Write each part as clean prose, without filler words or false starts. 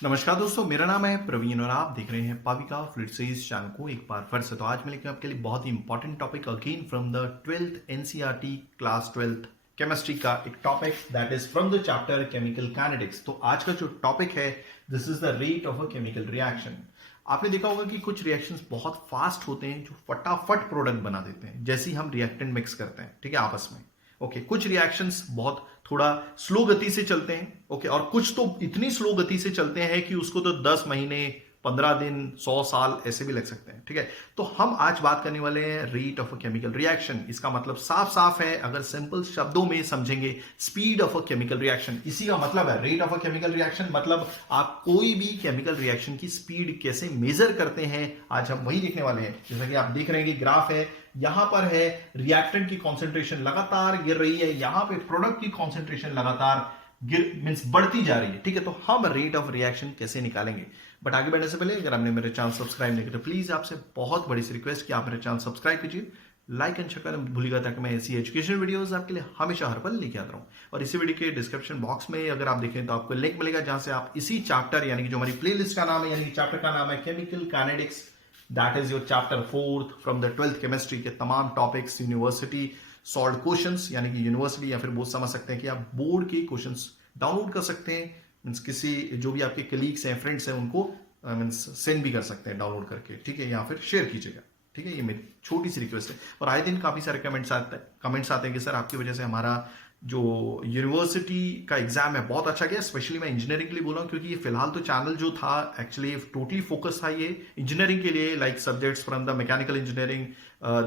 नमस्कार दोस्तों, मेरा नाम है प्रवीण और आप देख रहे हैं पाविका फ्लूइड चैनल को एक बार फिर से। तो आज मैं लेकर आपके लिए बहुत ही important topic again from the 12th NCERT class 12th chemistry का एक topic that is from the chapter chemical kinetics. तो आज का जो टॉपिक है this is the rate of a chemical reaction. आपने देखा होगा कि कुछ रिएक्शंस बहुत फास्ट होते हैं जो फटाफट प्रोडक्ट बना देते हैं, जैसे ही हम रिएक्टेंट मिक्स करते हैं, ठीक है, आपस में। ओके, कुछ रिएक्शंस बहुत थोड़ा स्लो गति से चलते हैं। ओके, और कुछ तो इतनी स्लो गति से चलते हैं कि उसको तो 10 महीने, 15 दिन, 100 साल ऐसे भी लग सकते हैं, ठीक है। तो हम आज बात करने वाले हैं rate of a chemical reaction. इसका मतलब साफ साफ है, अगर सिंपल शब्दों में समझेंगे, speed of a chemical reaction. इसी का मतलब है rate of a chemical reaction. मतलब आप कोई भी केमिकल रिएक्शन की स्पीड कैसे मेजर करते हैं, आज हम वही देखने वाले हैं। जैसा कि आप देख रहे हैं कि ग्राफ है, यहां पर है रिएक्टेंट की कॉन्सेंट्रेशन लगातार गिर रही है, यहां पे प्रोडक्ट की कॉन्सेंट्रेशन लगातार मींस बढ़ती जा रही है, ठीक है। तो हम रेट ऑफ रिएक्शन कैसे निकालेंगे, बट आगे बढ़ने से पहले अगर आपने मेरे चैनल सब्सक्राइब नहीं किया तो प्लीज आपसे बहुत बड़ी सी रिक्वेस्ट कि आप मेरे चैनल सब्सक्राइब कीजिए, लाइक एंड शेयर करना भूलिएगा, ताकि मैं ऐसी एजुकेशन वीडियोस आपके लिए हमेशा हर पल लेके आता रहूं। और इसी वीडियो के डिस्क्रिप्शन बॉक्स में अगर आप देखें तो आपको लिंक मिलेगा जहां से आप इसी चैप्टर यानी कि जो हमारी प्लेलिस्ट का नाम है, यानी कि चैप्टर का नाम है chemical kinetics, that is your chapter 4th from the 12th chemistry के तमाम टॉपिक्स, यूनिवर्सिटी सॉल्व क्वेश्चंस, यानी कि यूनिवर्सिटी या फिर बहुत समझ सकते हैं कि आप बोर्ड के क्वेश्चंस डाउनलोड कर सकते हैं। मीन्स किसी जो भी आपके कलीग्स हैं, फ्रेंड्स हैं, उनको मीन्स सेंड भी कर सकते हैं डाउनलोड करके, ठीक है, या फिर शेयर कीजिएगा, ठीक है। ये मेरी छोटी सी रिक्वेस्ट है। और आए दिन काफी सारे कमेंट्स आते हैं कि सर आपकी वजह से हमारा जो यूनिवर्सिटी का एग्जाम है बहुत अच्छा गया। स्पेशली मैं इंजीनियरिंग के लिए बोल रहा हूँ, क्योंकि ये फिलहाल तो चैनल जो था एक्चुअली टोटली फोकस था ये इंजीनियरिंग के लिए, like subjects from the mechanical engineering,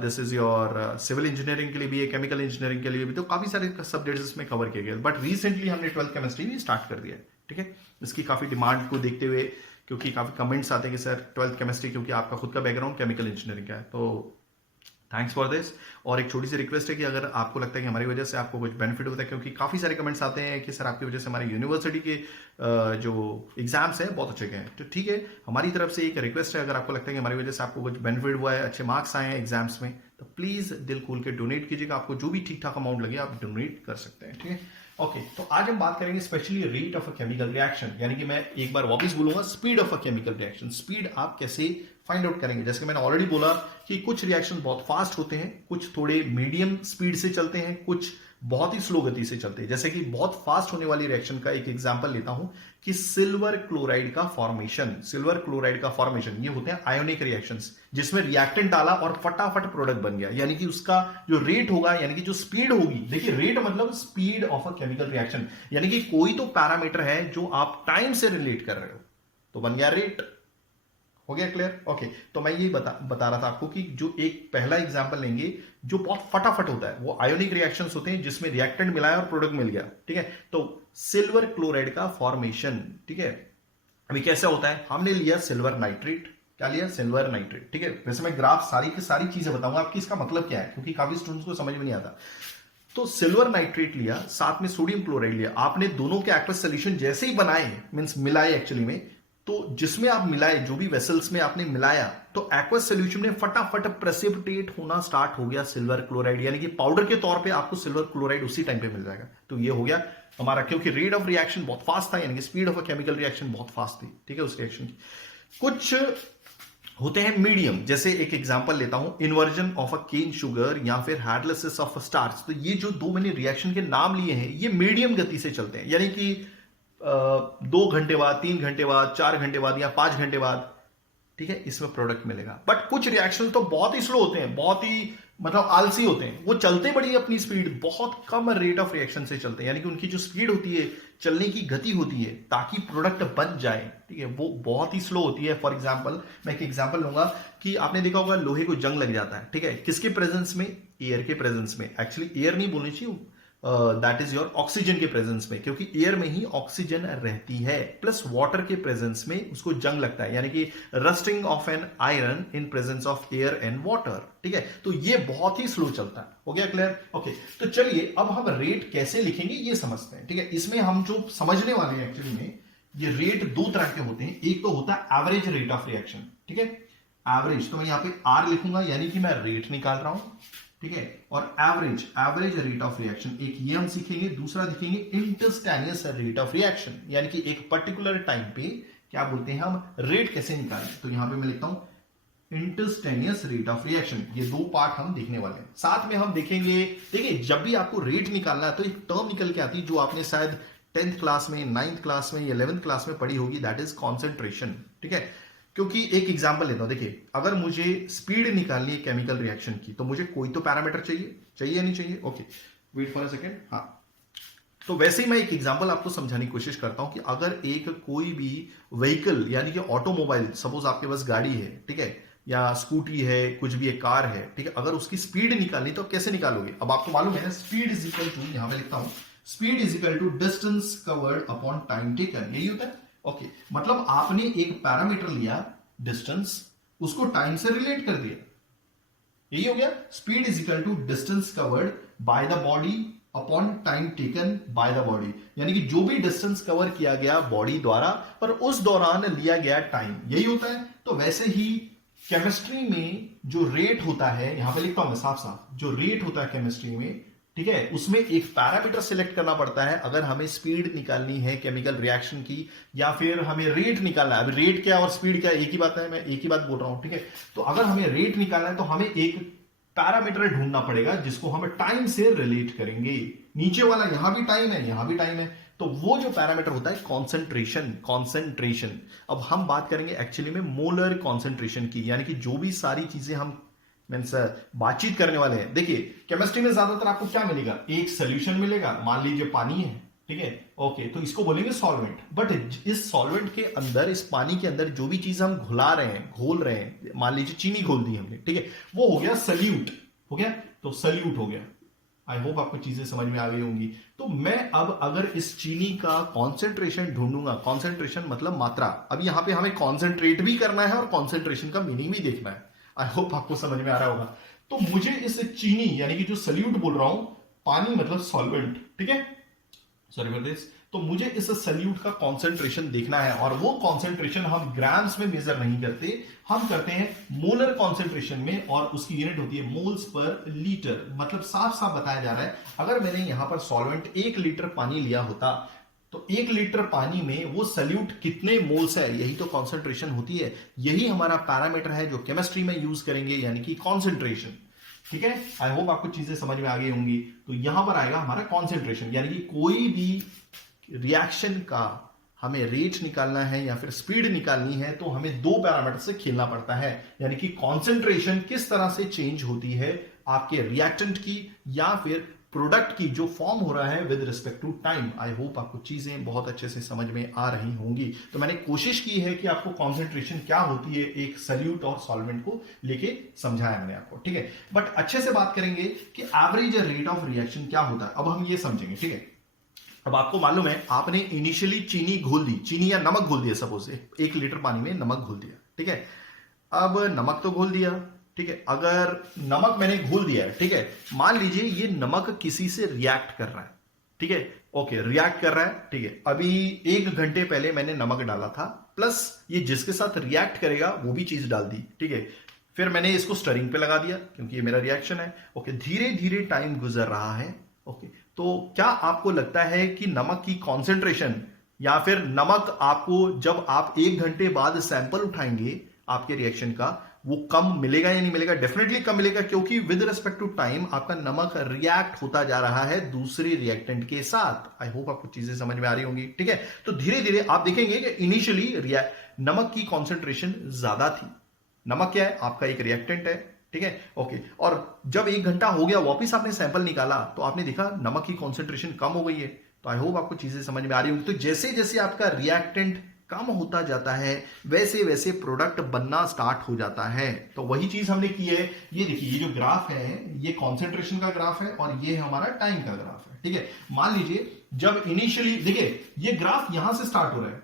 this is your civil engineering के लिए भी है, केमिकल इंजीनियरिंग के लिए भी, तो काफी सारे सब्जेक्ट्स इसमें कवर किए गए। बट रिसेंटली हमने 12th केमिस्ट्री भी स्टार्ट कर दिया है, ठीक है। इसकी काफी डिमांड को देखते हुए, क्योंकि काफी कमेंट्स आते हैं कि सर 12th केमिस्ट्री, क्योंकि आपका खुद का बैकग्राउंड केमिकल इंजीनियरिंग का है, तो थैंक्स फॉर दिस। और एक छोटी सी रिक्वेस्ट है कि अगर आपको लगता है कि हमारी वजह से आपको कुछ बेनिफिट होता है, क्योंकि काफी सारे कमेंट्स आते हैं कि सर आपकी वजह से हमारी यूनिवर्सिटी के जो एग्जाम्स हैं बहुत अच्छे गए हैं, तो ठीक है, हमारी तरफ से एक रिक्वेस्ट है, अगर आपको लगता है कि हमारी वजह से आपको कुछ बेनिफिट हुआ है, अच्छे मार्क्स आए हैं एग्जाम्स में, तो प्लीज दिल खोल के डोनेट कीजिएगा। आपको जो भी ठीक ठाक अमाउंट लगे आप डोनेट कर सकते हैं, ठीक है। ओके, तो आज हम बात करेंगे specially rate of a chemical reaction, यानी कि मैं एक बार वापस बोलूंगा speed of a chemical reaction. Speed आप कैसे फाइंड आउट करेंगे, जैसे कि मैंने ऑलरेडी बोला कि कुछ रिएक्शन बहुत फास्ट होते हैं, कुछ थोड़े मीडियम स्पीड से चलते हैं, कुछ बहुत ही स्लो गति से चलते हैं। जैसे कि बहुत फास्ट होने वाली रिएक्शन का एक एग्जांपल लेता हूं कि सिल्वर क्लोराइड का फॉर्मेशन। सिल्वर क्लोराइड का फॉर्मेशन, ये होते हैं आयोनिक रिएक्शंस, जिसमें रिएक्टेंट डाला और फटाफट प्रोडक्ट बन गया, यानी कि उसका जो रेट होगा, यानी कि जो स्पीड होगी, देखिए रेट मतलब speed of a chemical reaction, यानी कि कोई तो पैरामीटर है जो आप टाइम से रिलेट कर रहे हो, तो बन गया रेट। हो गया क्लियर? ओके, तो मैं ये बता रहा था आपको कि जो एक पहला एग्जांपल लेंगे जो बहुत फटाफट होता है, वो आयोनिक रिएक्शंस होते हैं जिसमें रिएक्टेंट मिलाया और प्रोडक्ट मिल गया, ठीक है। तो सिल्वर क्लोराइड का फॉर्मेशन, ठीक है, अभी कैसे होता है, हमने लिया सिल्वर नाइट्रेट। क्या लिया? सिल्वर नाइट्रेट, ठीक है। वैसे मैं ग्राफ सारी की सारी चीजें बताऊंगा आपकी इसका मतलब क्या है, क्योंकि काफी स्टूडेंट्स को समझ में नहीं आता। तो सिल्वर नाइट्रेट लिया, साथ में सोडियम क्लोराइड लिया, आपने दोनों के एक्वस सोल्यूशन जैसे ही बनाए, मींस मिलाए एक्चुअली में, तो जिसमें आप मिलाए, जो भी वेसल्स में आपने मिलाया, तो एक्वस सोल्यूशन में फटाफट प्रेसिपिटेट होना स्टार्ट हो गया सिल्वर क्लोराइड, यानी कि पाउडर के तौर पे आपको सिल्वर क्लोराइड उसी टाइम पे मिल जाएगा। तो ये हो गया हमारा, क्योंकि रेट ऑफ रिएक्शन बहुत फास्ट था, यानी कि speed of a chemical reaction बहुत फास्ट थी, ठीक है, उस रिएक्शन की। कुछ होते हैं मीडियम, जैसे एक एग्जांपल लेता हूं, inversion of a cane sugar या फिर हाइड्रोलिसिस ऑफ अ स्टार्च। तो ये जो दो मैंने रिएक्शन के नाम लिए हैं, ये मीडियम गति से चलते हैं, यानी कि 2 घंटे बाद, 3 घंटे बाद, 4 घंटे बाद या 5 घंटे बाद, ठीक है, इसमें प्रोडक्ट मिलेगा। बट कुछ रिएक्शन तो बहुत ही स्लो होते हैं, बहुत ही मतलब आलसी होते हैं, वो चलते बड़ी अपनी स्पीड बहुत कम रेट ऑफ रिएक्शन से चलते हैं, यानी कि उनकी जो स्पीड होती है, चलने की गति होती है ताकि प्रोडक्ट बन जाए, ठीक है, वो बहुत ही स्लो होती है। फॉर एग्जांपल मैं एक एग्जांपल लूंगा कि आपने देखा होगा लोहे को जंग लग जाता है, ठीक है, किसके प्रेजेंस में? एयर के प्रेजेंस में। एक्चुअली एयर नहीं बोलनी चाहिए, दैट इज योर ऑक्सीजन के प्रेजेंस में, क्योंकि एयर में ही ऑक्सीजन रहती है, प्लस वाटर के प्रेजेंस में उसको जंग लगता है, यानी कि rusting of an iron in presence of air and water, ठीक है। तो ये बहुत ही स्लो चलता है। हो गया क्लियर? ओके, तो चलिए अब हम रेट कैसे लिखेंगे ये समझते हैं, ठीक है। इसमें हम जो समझने वाले हैं एक्चुअली में, ये रेट दो तरह के होते हैं। एक तो होता है एवरेज रेट ऑफ रिएक्शन, ठीक है, एवरेज, तो मैं यहां पे आर लिखूंगा, यानी कि मैं रेट निकाल रहा हूं, ठीक है। और एवरेज रेट ऑफ रिएक्शन, एक ये हम सीखेंगे, दूसरा दिखेंगे इंस्टेंटेनियस रेट ऑफ रिएक्शन, यानी कि एक पर्टिकुलर टाइम पे क्या बोलते हैं हम, रेट कैसे निकालें। तो यहां पे मैं लिखता हूं इंस्टेंटेनियस रेट ऑफ रिएक्शन। ये दो पार्ट हम देखने वाले हैं, साथ में हम देखेंगे। देखिए जब भी आपको रेट निकालना है तो एक टर्म निकल के आती है जो आपने शायद 10th क्लास में, 9th क्लास में या 11th क्लास में पढ़ी होगी, दैट इज कॉन्सेंट्रेशन। ठीक है, क्योंकि एक एग्जांपल लेता हूं। देखिए अगर मुझे स्पीड निकालनी है केमिकल रिएक्शन की तो मुझे कोई तो पैरामीटर चाहिए या नहीं चाहिए। Okay wait for a second. हाँ, तो वैसे ही मैं एक एग्जांपल आपको समझाने की कोशिश करता हूं कि अगर एक कोई भी व्हीकल यानी कि ऑटोमोबाइल, सपोज आपके पास गाड़ी है, ठीक है, या स्कूटी है, कुछ भी एक कार है, ठीक है, अगर उसकी स्पीड निकालनी तो कैसे निकालोगे। अब आपको मालूम है स्पीड इज इक्वल टू, यहां मैं लिखता हूं speed is equal to distance covered upon time taken, यही होता है। ओके, मतलब आपने एक पैरामीटर लिया डिस्टेंस, उसको टाइम से रिलेट कर दिया, यही हो गया। Speed is equal to distance covered by the body upon time taken by the body, यानी कि जो भी डिस्टेंस कवर किया गया बॉडी द्वारा पर उस दौरान लिया गया टाइम, यही होता है। तो वैसे ही केमिस्ट्री में जो रेट होता है, यहां पे लिखता हूं मैं साफ साफ, जो रेट होता है केमिस्ट्री में, ठीक है, उसमें एक पैरामीटर सिलेक्ट करना पड़ता है अगर हमें स्पीड निकालनी है केमिकल रिएक्शन की, या फिर हमें रेट निकालना है। अब रेट क्या और स्पीड क्या एक ही बात है, मैं एक ही बात बोल रहा हूं, ठीक है। तो अगर हमें रेट निकालना है तो हमें एक पैरामीटर ढूंढना पड़ेगा जिसको हम टाइम से रिलेट करेंगे। नीचे वाला यहां भी टाइम है, यहां भी टाइम है, तो वो जो पैरामीटर होता है कॉन्सेंट्रेशन। अब हम बात करेंगे एक्चुअली में मोलर कॉन्सेंट्रेशन की, यानी कि जो भी सारी चीजें हम मीन्स बातचीत करने वाले हैं। देखिए केमिस्ट्री में ज्यादातर आपको क्या मिलेगा, एक सोल्यूशन मिलेगा, मान लीजिए पानी है, ठीक है, ओके, तो इसको बोलेंगे सॉल्वेंट। बट इस सॉल्वेंट के अंदर, इस पानी के अंदर जो भी चीज हम घोल रहे हैं, मान लीजिए चीनी घोल दी हमने, ठीक है, वो हो गया सल्यूट, हो गया, तो सल्यूट हो गया। आई होप आपको चीजें समझ में आ गई होंगी। तो मैं अब अगर इस चीनी का कॉन्सेंट्रेशन ढूंढूंगा, कॉन्सेंट्रेशन मतलब मात्रा, अब यहां पे हमें कॉन्सेंट्रेट भी करना है और कॉन्सेंट्रेशन का मीनिंग भी देखना है। आई होप आपको समझ में आ रहा होगा। तो मुझे इस चीनी यानी कि जो सल्यूट बोल रहा हूं, पानी मतलब सॉल्वेंट, ठीक है, सॉरी फॉर दिस, तो मुझे इस सल्यूट का कॉन्सेंट्रेशन देखना है, और वो कॉन्सेंट्रेशन हम ग्राम्स में मेजर नहीं करते, हम करते हैं मोलर कॉन्सेंट्रेशन में, और उसकी यूनिट होती है मोल्स पर लीटर। मतलब साफ साफ बताया जा रहा है, अगर मैंने यहां पर सॉल्वेंट 1 लीटर पानी लिया होता तो 1 लीटर पानी में वो सल्यूट कितने मोल्स है, यही तो कॉन्सेंट्रेशन होती है। यही हमारा पैरामीटर है जो केमिस्ट्री में यूज करेंगे, यानी कि कॉन्सेंट्रेशन। ठीक है, आई होप आपको चीजें समझ में आ गई होंगी। तो यहां पर आएगा हमारा कॉन्सेंट्रेशन, यानी कि कोई भी रिएक्शन का हमें रेट निकालना है या फिर स्पीड निकालनी है तो हमें दो पैरामीटर से खेलना पड़ता है, यानी कि कॉन्सेंट्रेशन किस तरह से चेंज होती है आपके रिएक्टेंट की या फिर प्रोडक्ट की जो फॉर्म हो रहा है with respect to time. I hope आपको चीजें बहुत अच्छे से समझ में आ रही होंगी। तो मैंने कोशिश की है कि आपको कॉन्सेंट्रेशन क्या होती है एक सल्यूट और सॉल्वेंट को लेके समझाया मैंने आपको, ठीक है। बट अच्छे से बात करेंगे कि एवरेज रेट ऑफ रिएक्शन क्या होता है, अब हम ये समझेंगे, ठीक है। अब आपको मालूम है आपने इनिशियली चीनी घोल दी, चीनी या नमक घोल दिया, सपोज 1 लीटर पानी में नमक घोल दिया, ठीक है। अब नमक तो घोल दिया, ठीक है, अगर नमक मैंने घोल दिया है, ठीक है, मान लीजिए ये नमक किसी से रिएक्ट कर रहा है, ठीक है, ओके, रिएक्ट कर रहा है, ठीक है, अभी 1 घंटे पहले मैंने नमक डाला था, प्लस ये जिसके साथ रिएक्ट करेगा वो भी चीज डाल दी, ठीक है, फिर मैंने इसको स्टरिंग पे लगा दिया क्योंकि ये मेरा रिएक्शन है, ओके, धीरे धीरे टाइम गुजर रहा है, ओके। तो क्या आपको लगता है कि नमक की कॉन्सेंट्रेशन या फिर नमक आपको जब आप 1 घंटे बाद सैंपल उठाएंगे आपके रिएक्शन का वो कम मिलेगा या नहीं मिलेगा? डेफिनेटली कम मिलेगा, क्योंकि विद रिस्पेक्ट टू टाइम आपका नमक रिएक्ट होता जा रहा है दूसरे रिएक्टेंट के साथ। आई होप आपको चीजें समझ में आ रही होंगी, ठीक है। तो धीरे धीरे आप देखेंगे कि इनिशियली नमक की कॉन्सेंट्रेशन ज्यादा थी। नमक क्या है? आपका एक रिएक्टेंट है, ठीक है, ओके। और जब 1 घंटा हो गया वापिस आपने सैंपल निकाला तो आपने देखा नमक की कॉन्सेंट्रेशन कम हो गई है। तो आई होप आपको चीजें समझ में आ रही होंगी। तो जैसे जैसे आपका रिएक्टेंट कम होता जाता है वैसे वैसे प्रोडक्ट बनना स्टार्ट हो जाता है। तो वही चीज हमने की है। ये देखिए, ये जो ग्राफ है ये कॉन्सेंट्रेशन का ग्राफ है और ये हमारा टाइम का ग्राफ है, ठीक है। मान लीजिए जब इनिशियली, देखिए ये ग्राफ यहां से स्टार्ट हो रहा है,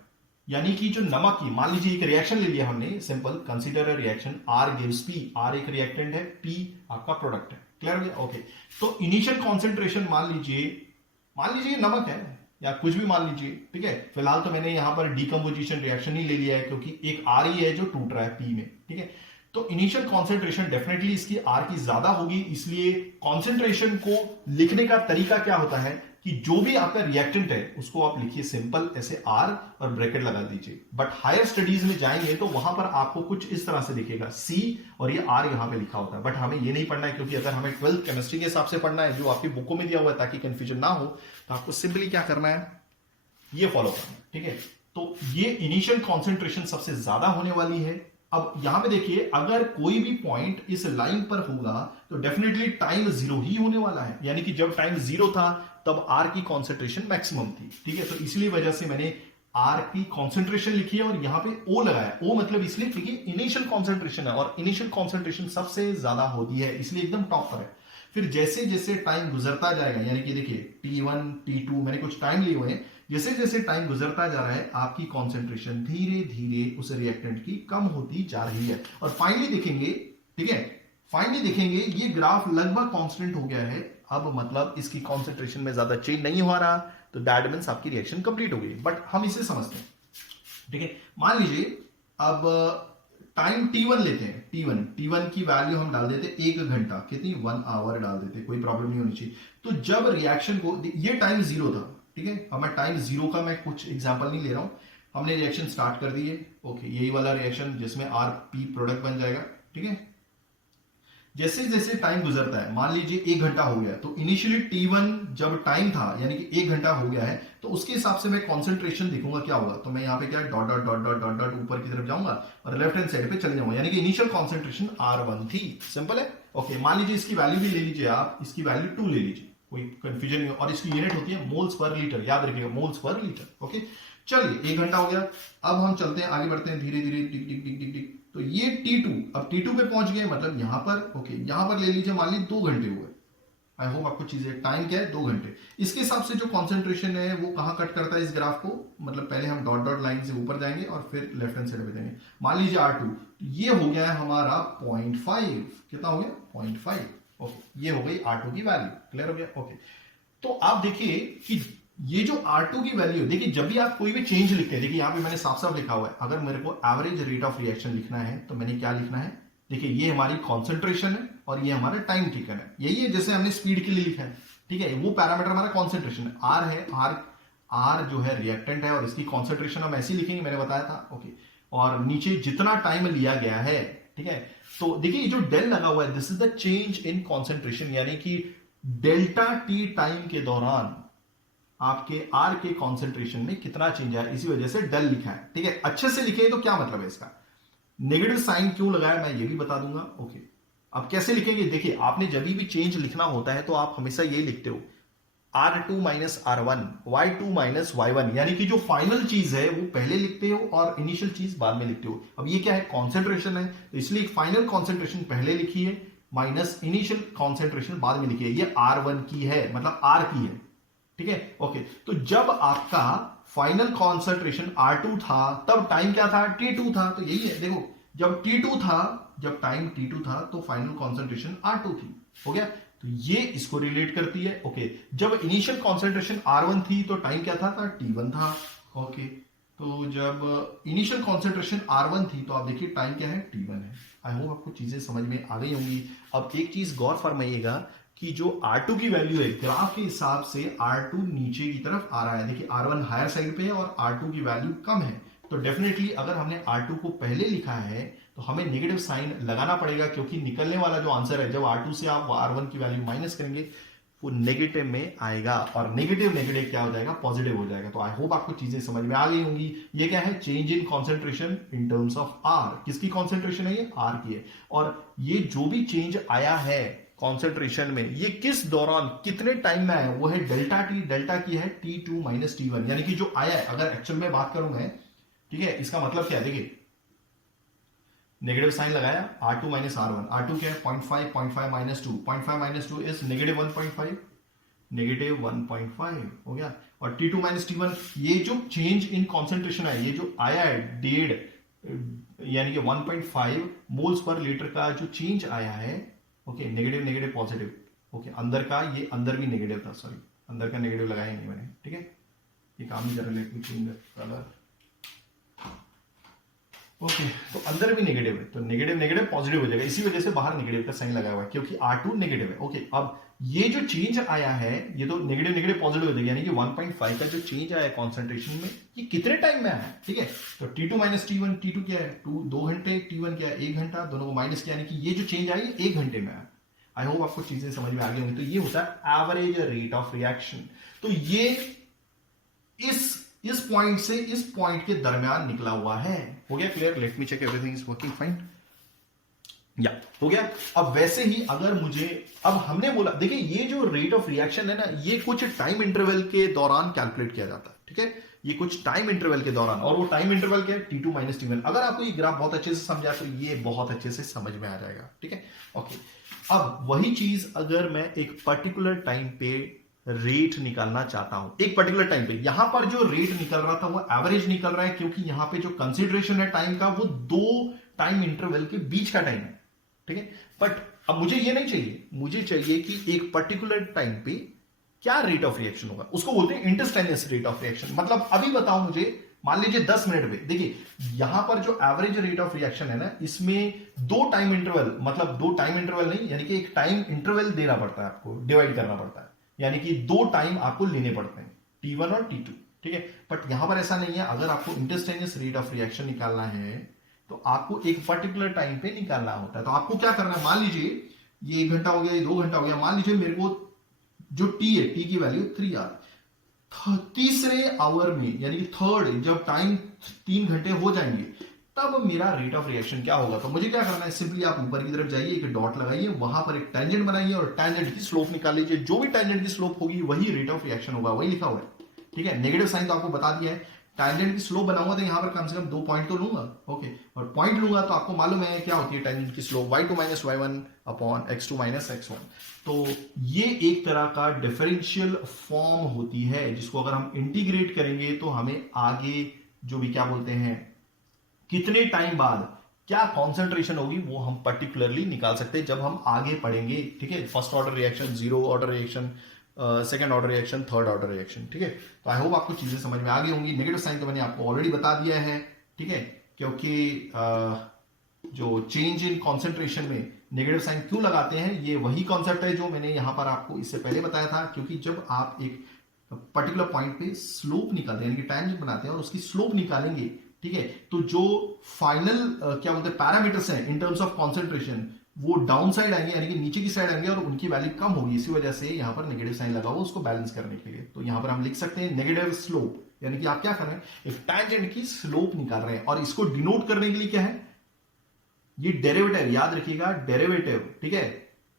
यानी कि जो नमक की, मान लीजिए एक रिएक्शन ले लिया हमने, simple consider a reaction, R gives P, R एक रिएक्टेंट है, P आपका प्रोडक्ट है, क्लियर हो गया, ओके। तो इनिशियल कॉन्सेंट्रेशन मान लीजिए नमक है या कुछ भी मान लीजिए, ठीक है। फिलहाल तो मैंने यहां पर डीकंपोजिशन रिएक्शन ही ले लिया है क्योंकि एक R ही है जो टूट रहा है P में, ठीक है। तो इनिशियल कॉन्सेंट्रेशन डेफिनेटली इसकी R की ज्यादा होगी, इसलिए कॉन्सेंट्रेशन को लिखने का तरीका क्या होता है, कि जो भी आपका रिएक्टेंट है उसको आप लिखिए सिंपल ऐसे आर और ब्रैकेट लगा दीजिए। बट हायर स्टडीज में जाएंगे तो वहां पर आपको कुछ इस तरह से दिखेगा सी और ये आर यहां पे लिखा होता है। बट हमें ये नहीं पढ़ना है, क्योंकि अगर हमें 12th केमिस्ट्री के हिसाब से पढ़ना है जो आपकी बुकों में दिया हुआ है ताकि कंफ्यूजन ना हो, तो आपको सिंपली क्या करना है, ये फॉलो करना है। ठीक है, तो ये इनिशियल कॉन्सेंट्रेशन सबसे ज्यादा होने वाली है। अब यहां पे देखिए, अगर कोई भी पॉइंट इस लाइन पर होगा तो डेफिनेटली टाइम जीरो ही होने वाला है, यानी कि जब टाइम जीरो था तब आर की कॉन्सेंट्रेशन मैक्सिमम थी। ठीक है, तो इसलिए वजह से मैंने आर की कॉन्सेंट्रेशन लिखी है और यहां पे ओ लगाया। ओ मतलब इसलिए क्योंकि इनिशियल कॉन्सेंट्रेशन है और इनिशियल कॉन्सेंट्रेशन सबसे ज्यादा होती है, इसलिए एकदम टॉप पर है। फिर जैसे जैसे टाइम गुजरता जाएगा, यानी कि देखिए T1 T2 मैंने कुछ टाइम लिए हुए हैं, जैसे जैसे टाइम गुजरता जा रहा है आपकी कॉन्सेंट्रेशन धीरे धीरे उस रिएक्टेंट की कम होती जा रही है। और फाइनली देखेंगे, ठीक है, फाइनली देखेंगे ये ग्राफ लगभग कांस्टेंट हो गया है। अब मतलब इसकी कॉन्सेंट्रेशन में ज्यादा चेंज नहीं हो रहा, तो दैट मींस आपकी रिएक्शन कंप्लीट हो गई। बट हम इसे समझते हैं। ठीक है, मान लीजिए अब टाइम T1 लेते हैं। T1 की वैल्यू हम डाल देते 1 घंटा, कितनी 1 आवर डाल देते, कोई प्रॉब्लम नहीं होनी चाहिए। तो जब रिएक्शन को, ये टाइम जीरो था, ठीक है, अब मैं टाइम जीरो का मैं कुछ एग्जांपल नहीं ले रहा हूं, हमने रिएक्शन स्टार्ट कर दिए। ओके, यही वाला रिएक्शन जिसमें आर पी प्रोडक्ट बन जाएगा। ठीक है, जैसे जैसे टाइम गुजरता है, मान लीजिए 1 घंटा हो गया, तो इनिशियली T1 जब टाइम था यानी कि 1 घंटा हो गया है, तो उसके हिसाब से मैं कॉन्सेंट्रेशन देखूंगा क्या होगा। तो मैं यहाँ पे क्या dot dot dot dot dot dot ऊपर की तरफ जाऊंगा और लेफ्ट हैंड साइड पे चले जाऊंगा, यानी कि इनिशियल कॉन्सेंट्रेशन R1 थी। सिंपल है। ओके, मान लीजिए इसकी वैल्यू भी ले लीजिए आप, इसकी वैल्यू 2 ले लीजिए, कोई कंफ्यूजन नहीं। और इसकी यूनिट होती है मोल्स पर लीटर, याद रखिएगा मोल्स पर लीटर। ओके, चलिए 1 घंटा हो गया, अब हम चलते हैं आगे बढ़ते हैं धीरे धीरे, टिक टिक टिक टिक टिक। तो ये T2, अब T2 पे पहुंच गए, मतलब यहां पर, ओके, यहां पर ले लीजिए, मान लीजिए 2 घंटे हुए। आई होप आपको चीजें, टाइम क्या है 2 घंटे। इसके हिसाब से जो कॉन्सेंट्रेशन है वो कहां कट करता है इस ग्राफ को, मतलब पहले हम डॉट डॉट लाइन से ऊपर जाएंगे और फिर लेफ्ट हैंड साइड पे जाएंगे। मान लीजिए R2, ये हो गया है हमारा 0.5, कितना हो गया 0.5। ओके, ये हो गई R2 की वैल्यू, क्लियर हो गया। ओके, तो आप देखिए कि ये जो R2 की वैल्यू, देखिए जब भी आप कोई भी चेंज लिखते हैं, देखिए यहां पे मैंने साफ साफ लिखा हुआ है, अगर मेरे को एवरेज रेट ऑफ रिएक्शन लिखना है तो मैंने क्या लिखना है, देखिए ये हमारी कॉन्सेंट्रेशन है और ये हमारा टाइम टिकन है, यही है जैसे हमने स्पीड के लिए लिखा है। ठीक है, वो पैरामीटर हमारा कॉन्सेंट्रेशन है, आर है, आर जो है रिएक्टेंट है और इसकी कॉन्सेंट्रेशन हम ऐसे ही लिखेंगे, मैंने बताया था। ओके, और नीचे जितना टाइम लिया गया है, ठीक है, तो देखिए ये जो डेल लगा हुआ है, this is the change in concentration, यानी कि डेल्टा टी टाइम के दौरान आपके आर के कॉन्सेंट्रेशन में कितना चेंज आया, इसी वजह से डेल लिखा है। ठीक है, अच्छे से लिखे तो क्या मतलब है इसका, नेगेटिव साइन क्यों लगाया मैं ये भी बता दूंगा। ओके, अब कैसे लिखेंगे, देखिए आपने जब भी चेंज लिखना होता है तो आप हमेशा ये लिखते हो R2 minus R1, Y2 minus Y1, यानी कि जो फाइनल चीज है वो पहले लिखते हो और इनिशियल चीज बाद में लिखते हो। अब ये क्या है, कॉन्सेंट्रेशन है, तो इसलिए फाइनल कॉन्सेंट्रेशन पहले लिखी है माइनस इनिशियल कॉन्सेंट्रेशन बाद में लिखी है। ये R1 की है, मतलब R की है। ठीक है, ओके, तो जब आपका फाइनल कॉन्सेंट्रेशन R2 था तब टाइम क्या था, T2 था। तो यही है, देखो जब T2 था, जब टाइम T2 था तो फाइनल कॉन्सेंट्रेशन R2 थी। हो गया, तो ये इसको रिलेट करती है। ओके, जब इनिशियल कॉन्सेंट्रेशन R1 थी तो टाइम क्या था T1 था। ओके, तो जब इनिशियल कॉन्सेंट्रेशन R1 थी तो आप देखिए टाइम क्या है T1 है। आई होप आपको चीजें समझ में आ गई होंगी। अब एक चीज गौर फरमाइएगा कि जो R2 की वैल्यू है, ग्राफ के हिसाब से R2 नीचे की तरफ आ रहा है। देखिए R1 हायर साइड पे है और R2 की वैल्यू कम है, तो डेफिनेटली अगर हमने R2 को पहले लिखा है तो हमें नेगेटिव साइन लगाना पड़ेगा, क्योंकि निकलने वाला जो आंसर है, जब R2 से आप R1 की वैल्यू माइनस करेंगे वो नेगेटिव में आएगा, और नेगेटिव नेगेटिव क्या हो जाएगा, पॉजिटिव हो जाएगा। तो आई होप आपको चीजें समझ में आ गई होंगी। ये क्या है, change in concentration in terms of R, किसकी कॉन्सेंट्रेशन है, ये R की है। और ये जो भी चेंज आया है कॉन्सेंट्रेशन में, ये किस दौरान कितने टाइम में आया, वो है डेल्टा टी, डेल्टा की है T2 माइनस T1, यानी कि जो आया है, अगर एक्चुअल में बात करूं मैं, ठीक है, इसका मतलब क्या है, देखिए नेगेटिव साइन लगाया, R2 माइनस R1, R2 क्या है 0.5, 0.5 minus 2, 0.5 minus 2 is negative 1.5, negative 1.5 हो गया। और T2 माइनस T1, ये जो चेंज इन कॉन्सेंट्रेशन है, ये जो आया है 1.5 यानी कि 1.5 मोल्स पर लीटर का जो चेंज आया है, okay, negative negative positive, okay, अंदर का, ये अंदर भी नेगेटिव था, सॉरी अंदर का नेगेटिव लगाया नहीं मैंने। ठीक है, ये काम ही कर let me change the colour. Okay, तो अंदर भी नेगेटिव है, तो नेगेटिव नेगेटिव पॉजिटिव हो जाएगा, इसी वजह से बाहर नेगेटिव का साइन लगा हुआ है, क्योंकि R2 नेगेटिव है। ओके, अब ये जो चेंज आया है, ये तो नेगेटिव नेगेटिव पॉजिटिव हो जाएगा, यानी कि 1.5 का जो चेंज आया है कॉन्सेंट्रेशन में, ये कितने टाइम में आया है, ठीक है। तो T2 माइनस T1, T2 क्या है 2 घंटे, T1 क्या है 1 घंटा, दोनों को माइनस किया, यानी कि ये जो चेंज आया ये 1 घंटे में आया। आई होप आपको चीजें समझ में आ गई होंगी। तो ये होता है एवरेज रेट ऑफ रिएक्शन। तो ये इस पॉइंट से इस पॉइंट के दरमियान निकला हुआ है। हो गया clear? Let me check everything is working fine. या हो गया। अब वैसे ही अगर मुझे, अब हमने बोला देखिए ये जो रेट ऑफ रिएक्शन है ना, ये कुछ टाइम इंटरवल के दौरान कैलकुलेट किया जाता है, ठीक है। ये कुछ टाइम इंटरवल के दौरान, और वो टाइम इंटरवल क्या है T2 माइनस T1। अगर आपको ये ग्राफ बहुत अच्छे से समझा तो ये बहुत अच्छे से समझ में आ जाएगा, ठीक है। ओके, अब वही चीज अगर मैं एक पर्टिकुलर टाइम पे रेट निकालना चाहता हूं, एक पर्टिकुलर टाइम पे, यहां पर जो रेट निकल रहा था वो एवरेज निकल रहा है, क्योंकि यहां पे जो कंसिडरेशन है टाइम का वो 2 टाइम इंटरवल के बीच का टाइम है, ठीक है। बट अब मुझे ये नहीं चाहिए, मुझे चाहिए कि एक पर्टिकुलर टाइम पे क्या रेट ऑफ रिएक्शन होगा, उसको बोलते हैं इंस्टेंटेनियस रेट ऑफ रिएक्शन। मतलब अभी बताओ मुझे, मान लीजिए 10 मिनट में, देखिए यहां पर जो एवरेज रेट ऑफ रिएक्शन है ना, इसमें 2 टाइम इंटरवल, मतलब 2 टाइम इंटरवल नहीं, यानी कि एक टाइम इंटरवल देना पड़ता है आपको, डिवाइड करना पड़ता है, यानी कि 2 टाइम आपको लेने पड़ते हैं, T1 और T2, ठीक है। बट यहां पर ऐसा नहीं है। अगर आपको इंस्टेंटेनियस रेट ऑफ रिएक्शन निकालना है तो आपको एक पर्टिकुलर टाइम पे निकालना होता है। तो आपको क्या करना है, मान लीजिए ये 1 घंटा हो गया, ये 2 घंटा हो गया, मान लीजिए मेरे को जो T है, T की वैल्यू 3 आवर, तीसरे आवर में, यानी कि थर्ड, जब टाइम 3 घंटे हो जाएंगे तब मेरा रेट ऑफ रिएक्शन क्या होगा। तो मुझे क्या करना है, सिंपली आप ऊपर की तरफ जाइए, एक डॉट लगाइए, वहां पर एक टेंजेंट बनाइए और टेंजेंट की स्लोप निकाल लीजिए। जो भी टेंजेंट की स्लोप होगी वही रेट ऑफ रिएक्शन होगा, वही लिखा हुआ है, ठीक है। नेगेटिव साइन तो आपको बता दिया है। टेंजेंट की स्लोप बनाऊंगा तो यहां पर कम से कम 2 पॉइंट तो लूंगा, ओके। और पॉइंट लूंगा तो आपको मालूम है क्या होती है टेंजेंट की slope, y2 minus y1 upon x2 minus x1। तो ये एक तरह का डिफरेंशियल फॉर्म होती है, जिसको अगर हम इंटीग्रेट करेंगे तो हमें आगे जो भी क्या बोलते हैं, कितने टाइम बाद क्या कॉन्सेंट्रेशन होगी, वो हम पर्टिकुलरली निकाल सकते हैं जब हम आगे पढ़ेंगे, ठीक है। First order reaction, zero order reaction, second order reaction, third order reaction, ठीक है। तो आई होप आपको चीजें समझ में आ गई होंगी। नेगेटिव साइन तो मैंने आपको ऑलरेडी बता दिया है, ठीक है, क्योंकि जो चेंज इन कॉन्सेंट्रेशन में नेगेटिव साइन क्यों लगाते हैं, ये वही कॉन्सेप्ट है जो मैंने यहां पर आपको इससे पहले बताया था। क्योंकि जब आप एक पर्टिकुलर पॉइंट पे स्लोप निकालते हैं, यानी कि टेंजेंट बनाते हैं और उसकी स्लोप निकालेंगे, ठीक है, तो जो फाइनल क्या बोलते हैं पैरामीटर्स हैं इन टर्म्स ऑफ कॉन्सेंट्रेशन, वो डाउन साइड आएंगे, यानी कि नीचे की साइड आएंगे, और उनकी वैल्यू कम होगी। इसी वजह से यहां पर नेगेटिव साइन लगा हुआ उसको बैलेंस करने के लिए। तो यहां पर हम लिख सकते हैं नेगेटिव स्लोप, यानी कि आप क्या कर रहे हैं, एक टैंजेंट की स्लोप निकाल रहे हैं, और इसको डिनोट करने के लिए क्या है, ये डेरिवेटिव, याद रखिएगा डेरिवेटिव, ठीक है।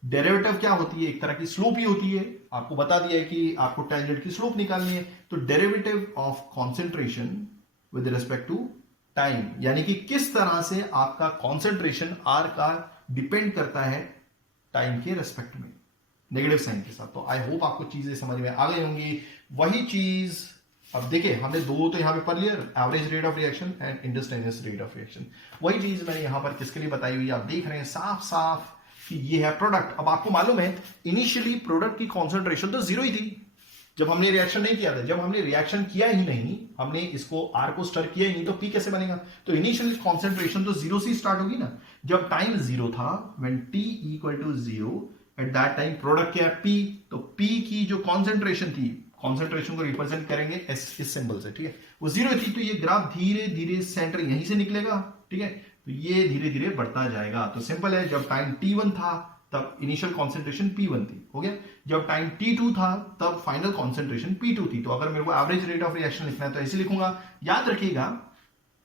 डेरिवेटिव क्या होती है, एक तरह की स्लोप ही होती है। आपको बता दिया है कि आपको टैंजेंट की स्लोप निकालनी है। तो derivative of concentration with respect to time, यानी कि किस तरह से आपका कॉन्सेंट्रेशन आर का डिपेंड करता है टाइम के रेस्पेक्ट में, नेगेटिव साइन के साथ। तो आई होप आपको चीजें समझ में आ गई होंगी। वही चीज अब देखिए, हमने दो तो यहां पे पढ़ लिया, average rate of reaction and instantaneous rate of reaction. वही चीज मैंने यहां पर किसके लिए बताई हुई, आप देख रहे हैं साफ साफ कि ये है प्रोडक्ट। अब आपको मालूम है इनिशियली प्रोडक्ट की कॉन्सेंट्रेशन तो 0 ही थी जब हमने रिएक्शन नहीं किया था। जब हमने रिएक्शन किया ही नहीं, हमने इसको आर को स्टर किया ही नहीं, तो पी कैसे बनेगा। तो इनिशियली कॉन्सेंट्रेशन तो 0 से स्टार्ट होगी ना। जब टाइम 0 था, when T equal to 0, at that time product क्या है, पी। तो पी की जो कॉन्सेंट्रेशन थी, कॉन्सेंट्रेशन को रिप्रेजेंट करेंगे इस सिंबल से, ठीक है, वो 0 थी। तो ये ग्राफ धीरे धीरे सेंटर यहीं से निकलेगा, ठीक है। तो ये धीरे धीरे बढ़ता जाएगा। तो सिंपल है, जब टाइम t1 था तब इनिशियल कॉन्सेंट्रेशन p1 थी, हो गया। जब टाइम t2 था तब फाइनल कॉन्सेंट्रेशन p2 थी। तो अगर मेरे को एवरेज रेट ऑफ रिएक्शन लिखना है तो ऐसे लिखूंगा। याद रखिएगा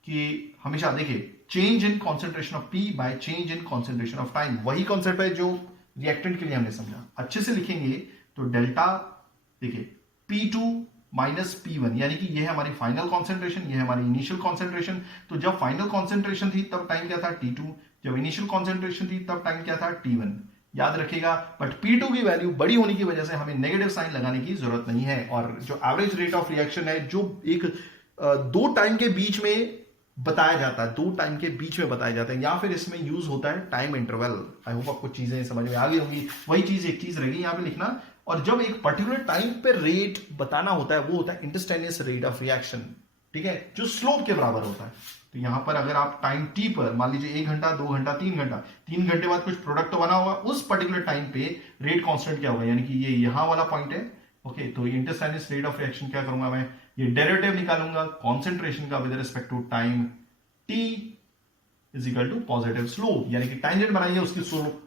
कि हमेशा देखिए, change in concentration of p by change in concentration of time, वही कॉन्सेप्ट है जो रिएक्टेंट के लिए हमने समझा। अच्छे से लिखेंगे तो डेल्टा, देखिए p2 माइनस p1, यानी कि ये है हमारी फाइनल कॉन्सेंट्रेशन, ये है हमारी इनिशियल कॉन्सेंट्रेशन। तो जब फाइनल कॉन्सेंट्रेशन थी तब टाइम क्या था, t2। जब इनिशियल कॉन्सेंट्रेशन थी तब टाइम क्या था, t1। याद रखिएगा। बट p2 की वैल्यू बड़ी होने की वजह से हमें नेगेटिव साइन लगाने की जरूरत नहीं है। और जो एवरेज रेट ऑफ रिएक्शन है, जो एक दो टाइम के बीच में बताया जाता है, दो टाइम के बीच में बताया जाता है, या फिर इसमें यूज होता है टाइम इंटरवल। आई होप आपको चीजें समझ में आ गई होंगी। वही चीज, एक चीज रहेगी यहां पे लिखना। और जब एक पर्टिकुलर टाइम पे रेट बताना होता है, वो होता है इंस्टेंटेनियस रेट ऑफ रिएक्शन, ठीक है, जो स्लोप के बराबर होता है। तो यहां पर अगर आप टाइम टी पर मान लीजिए 1 घंटा, 2 घंटा, 3 घंटा, 3 घंटे बाद कुछ प्रोडक्ट तो बना होगा, उस पर्टिकुलर टाइम पे रेट कांस्टेंट क्या होगा, यानी कि ये यहां वाला पॉइंट है। ओके, तो इंस्टेंटेनियस रेट ऑफ रिएक्शन क्या करूंगा मैं, ये डेरिवेटिव निकालूंगा कॉन्सेंट्रेशन का with respect to time T is equal to positive slope, यानी कि टांजेंट बनाइए, उसकी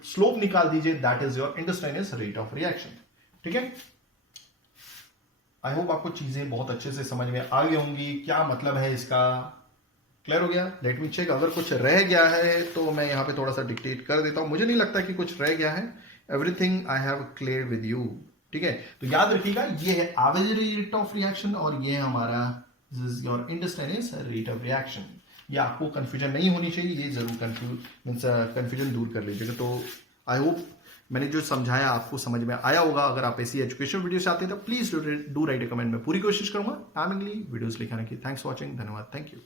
स्लोप निकाल दीजिए, that is your instantaneous rate of reaction. ठीक है, आई होप आपको चीजें बहुत अच्छे से समझ में आ गई होंगी, क्या मतलब है इसका, क्लियर हो गया। लेट मी चेक, अगर कुछ रह गया है तो मैं यहाँ पे थोड़ा सा डिक्टेट कर देता हूं, मुझे नहीं लगता कि कुछ रह गया है, everything I have clear with you. ठीक है, तो याद रखिएगा ये है एवरेज रेट ऑफ रिएक्शन और ये है हमारा this is your instantaneous rate of reaction. ये आपको कंफ्यूजन नहीं होनी चाहिए, ये जरूर कंफ्यूजन दूर कर लीजिएगा। तो आई होप मैंने जो समझाया आपको समझ में आया होगा। अगर आप ऐसी एजुकेशन वीडियो चाहते हैं तो please do right A comment, में पूरी कोशिश करूंगा टाइमिंगली वीडियोस लेकर आने की। थैंक्स फॉर वॉचिंग, धन्यवाद, थैंक यू।